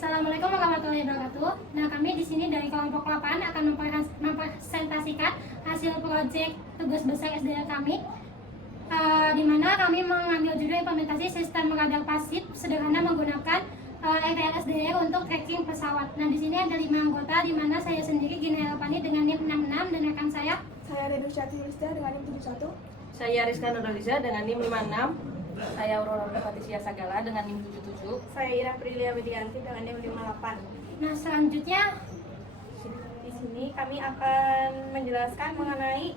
Assalamualaikum warahmatullahi wabarakatuh. Nah, kami di sini dari kelompok 8 akan mempresentasikan hasil proyek tugas besar SDR kami, di mana kami mengambil judul implementasi sistem radar pasif sederhana menggunakan RTL SDR untuk tracking pesawat. Nah, di sini ada 5 anggota, di mana saya sendiri Gina Elvani dengan NIM 66 dan rekan saya Renusyati Rizda dengan NIM 71. Saya Rizka Nuraliza dengan NIM 56. Saya Aurora Patricia Sagala dengan NIM 77. Saya Ira Prilia Widianti dengan NIM 58. Nah, selanjutnya Di sini kami akan menjelaskan mengenai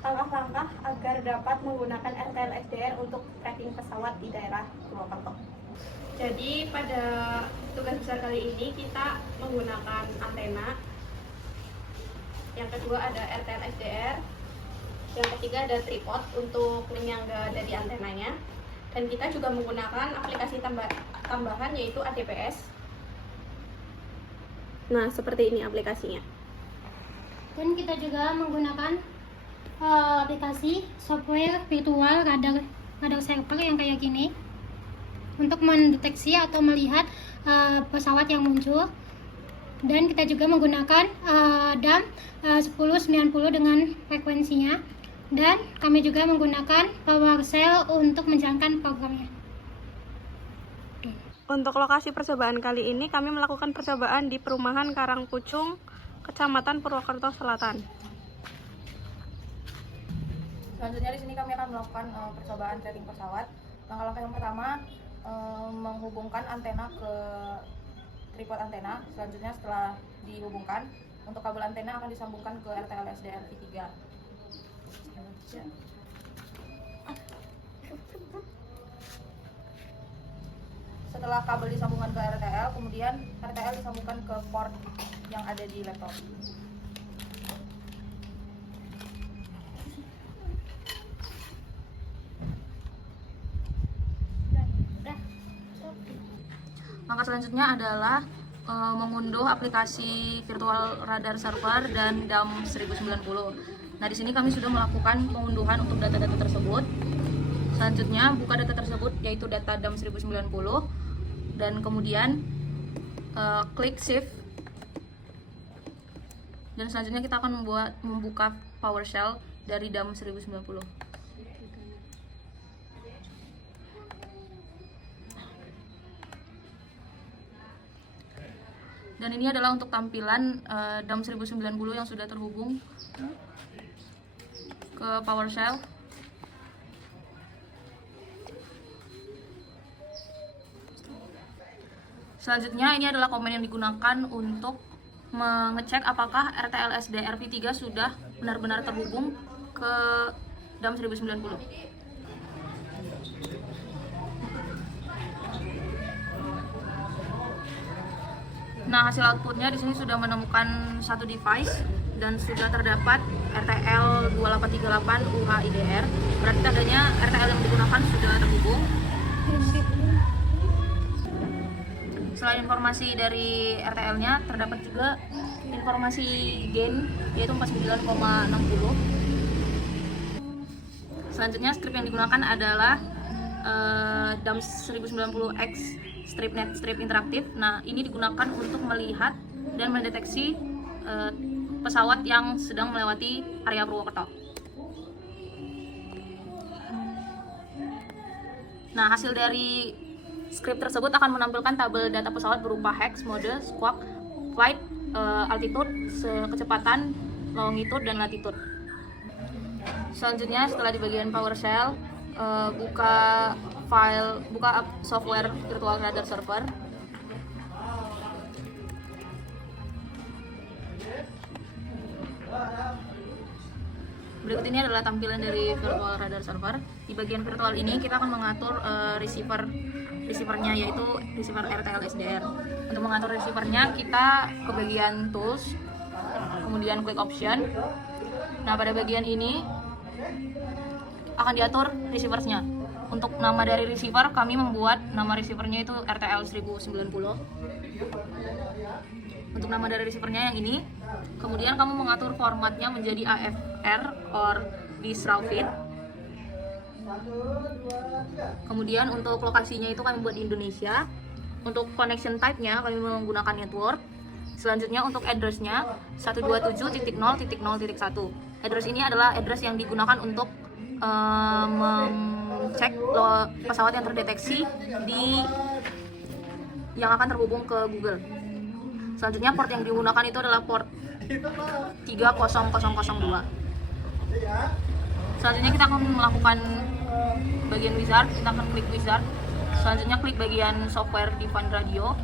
langkah-langkah agar dapat menggunakan RTL SDR untuk tracking pesawat di daerah Purwokerto. Jadi pada tugas besar kali ini kita menggunakan antena. Yang kedua ada RTL SDR. Yang ketiga ada tripod untuk penyangga dari antenanya. Dan kita juga menggunakan aplikasi tambahan yaitu ADPS. Nah, seperti ini aplikasinya. dan kita juga menggunakan aplikasi software virtual radar server yang kayak gini untuk mendeteksi atau melihat pesawat yang muncul. Dan kita juga menggunakan DAM 1090 dengan frekuensinya, dan kami juga menggunakan PowerShell untuk menjalankan programnya. Untuk lokasi percobaan kali ini kami melakukan percobaan di Perumahan Karangpucung, Kecamatan Purwokerto Selatan. Selanjutnya di sini kami akan melakukan percobaan tracking pesawat. Langkah-langkah yang pertama menghubungkan antena ke tripod antena. Selanjutnya setelah dihubungkan, untuk kabel antena akan disambungkan ke RTL SDR V3. Setelah kabel disambungkan ke RTL, kemudian RTL disambungkan ke port yang ada di laptop. Langkah selanjutnya adalah mengunduh aplikasi virtual radar server dan DAM 1090. Nah, di sini kami sudah melakukan pengunduhan untuk data-data tersebut. Selanjutnya buka data tersebut, yaitu data DAM 1090, dan kemudian klik Shift. Dan selanjutnya kita akan membuka PowerShell dari DAM 1090. Dan ini adalah untuk tampilan DAM 1090 yang sudah terhubung ke PowerShell. Selanjutnya ini adalah komen yang digunakan untuk mengecek apakah RTL SDR V3 sudah benar-benar terhubung ke DAM 1090. Nah, hasil outputnya di sini sudah menemukan satu device dan sudah terdapat RTL 2838 UHIDR. Berarti tandanya RTL yang digunakan sudah terhubung. Selain informasi dari RTL-nya, terdapat juga informasi gain, yaitu 49,60. Selanjutnya strip yang digunakan adalah DAM 1090X strip interaktif. Nah, ini digunakan untuk melihat dan mendeteksi pesawat yang sedang melewati area Purwokerto. Nah, hasil dari skrip tersebut akan menampilkan tabel data pesawat berupa hex, mode, squawk, flight, altitude, kecepatan, longitude, dan latitude. Selanjutnya setelah di bagian PowerShell, buka software virtual radar server. Berikut ini adalah tampilan dari virtual radar server. Di bagian virtual ini kita akan mengatur receivernya, yaitu receiver RTL SDR. Untuk mengatur receivernya kita ke bagian tools, kemudian klik option. Nah, pada bagian ini akan diatur receiversnya. Untuk nama dari receiver, kami membuat nama receivernya itu RTL 1090. Untuk nama dari receivernya yang ini, kemudian kamu mengatur formatnya menjadi AFR or bis raw feed. Kemudian untuk lokasinya itu kami buat di Indonesia. Untuk connection type-nya kami menggunakan network. Selanjutnya untuk address-nya 127.0.0.1. Address ini adalah address yang digunakan untuk mengecek pesawat yang terdeteksi yang akan terhubung ke Google. Selanjutnya port yang digunakan itu adalah port 30002. Selanjutnya kita akan melakukan bagian wizard, kita akan klik wizard. Selanjutnya klik bagian software Divan Radio.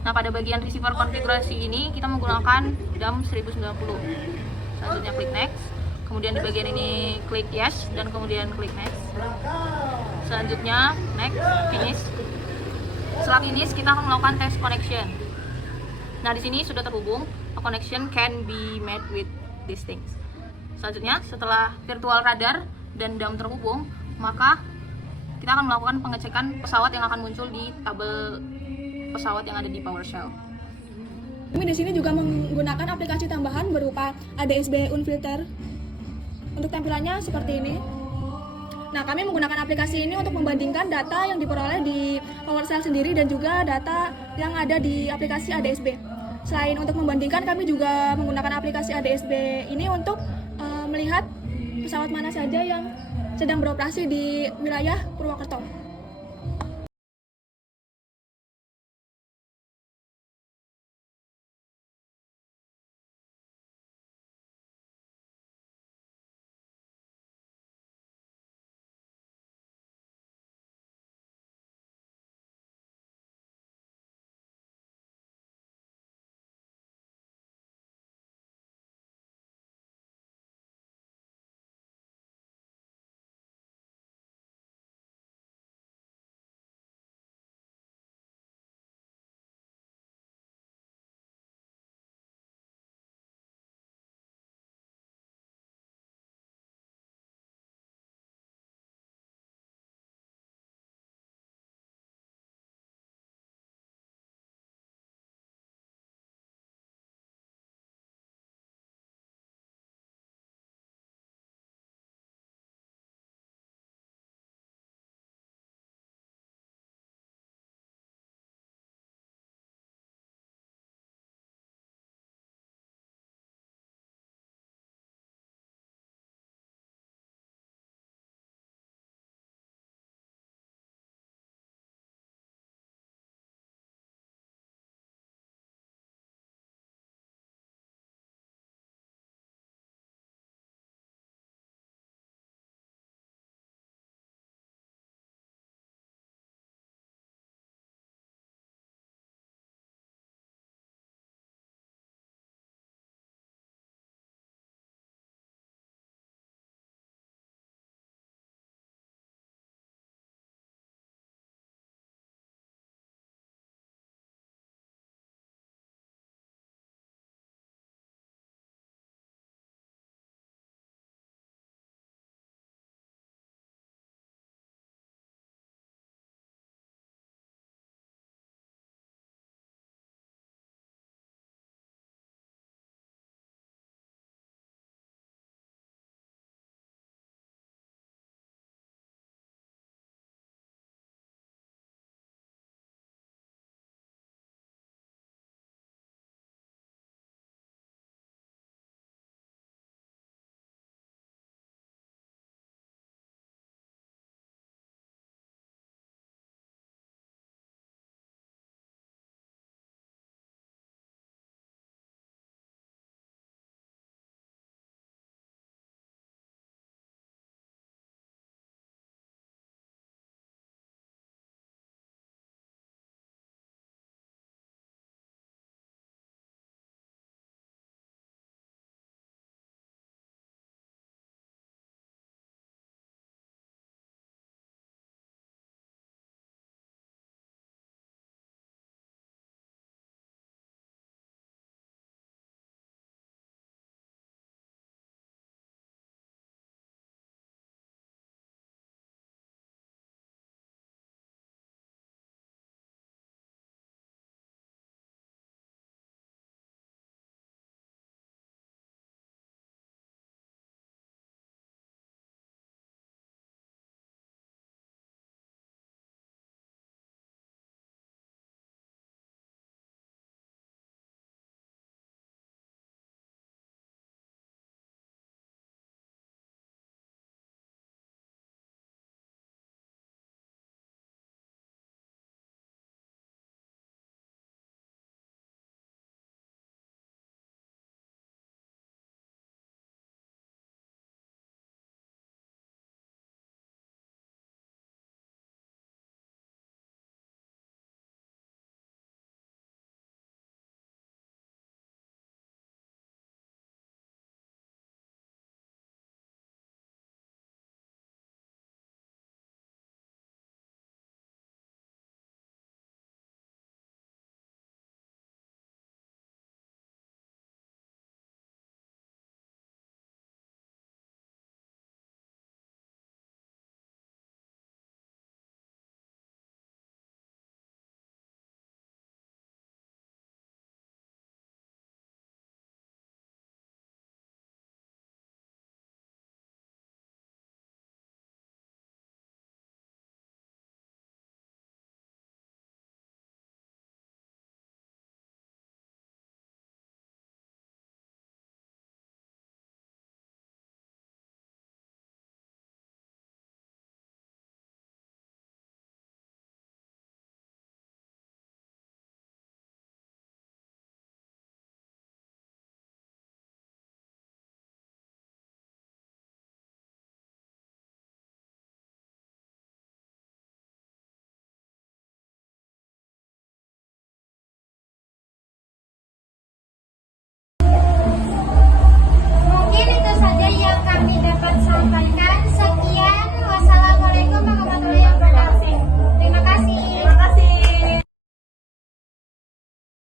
Nah, pada bagian receiver konfigurasi ini kita menggunakan DAM 1090. Selanjutnya klik next. Kemudian di bagian ini klik yes dan kemudian klik next. Selanjutnya next, finish. Setelah finish kita akan melakukan test connection. Nah, di sini sudah terhubung. A connection can be made with these things. Selanjutnya setelah virtual radar dan DAM terhubung, maka kita akan melakukan pengecekan pesawat yang akan muncul di tabel pesawat yang ada di PowerShell. Kami di sini juga menggunakan aplikasi tambahan berupa ADSB Unfilter. Untuk tampilannya seperti ini. Nah, kami menggunakan aplikasi ini untuk membandingkan data yang diperoleh di PowerShell sendiri dan juga data yang ada di aplikasi ADSB. Selain untuk membandingkan, kami juga menggunakan aplikasi ADSB ini untuk melihat pesawat mana saja yang sedang beroperasi di wilayah Purwokerto.